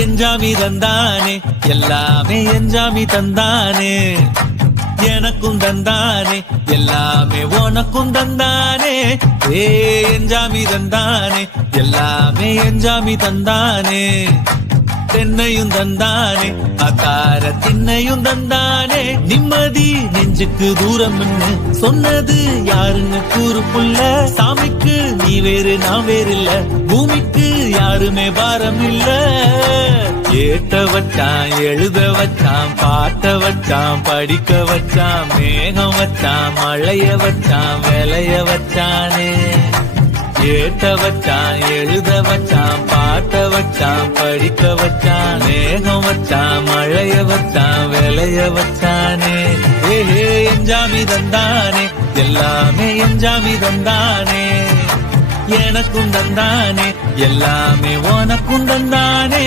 எஞ்சாமி தந்தானே எல்லாமே எஞ்சாமி தந்தானே எனக்கும் தந்தானே எல்லாமே உனக்கும் தந்தானே ஏ எஞ்சாமி தந்தானே எல்லாமே எஞ்சாமி தந்தானே தென்னையும் தந்தானே அக்கார திண்ணையும் தந்தானே நிம்மதி நெஞ்சுக்கு தூரம் சொன்னது யாருன்னு கூறு புள்ள சாமிக்கு நீ வேறு நான் வேறு இல்ல பூமிக்கு யாருமே பாரம் இல்ல ஏத்த வச்சான் எழுத வச்சான் பாட்ட வச்சான் படிக்க வச்சான் மேகம் வச்சான் மழைய வச்சான் விளைய வச்சானே ஏத்த வச்சான் எழுத வச்சான் பாட்ட வச்சான் படிக்க வச்சான் மேகம் வச்சான் மழைய வச்சான் விளைய வச்சானே ஏ எஞ்சாமி தந்தானே எல்லாமே எஞ்சாமி தந்தானே எனக்கும் தந்தானே எல்லாமே உனக்கும் தந்தானே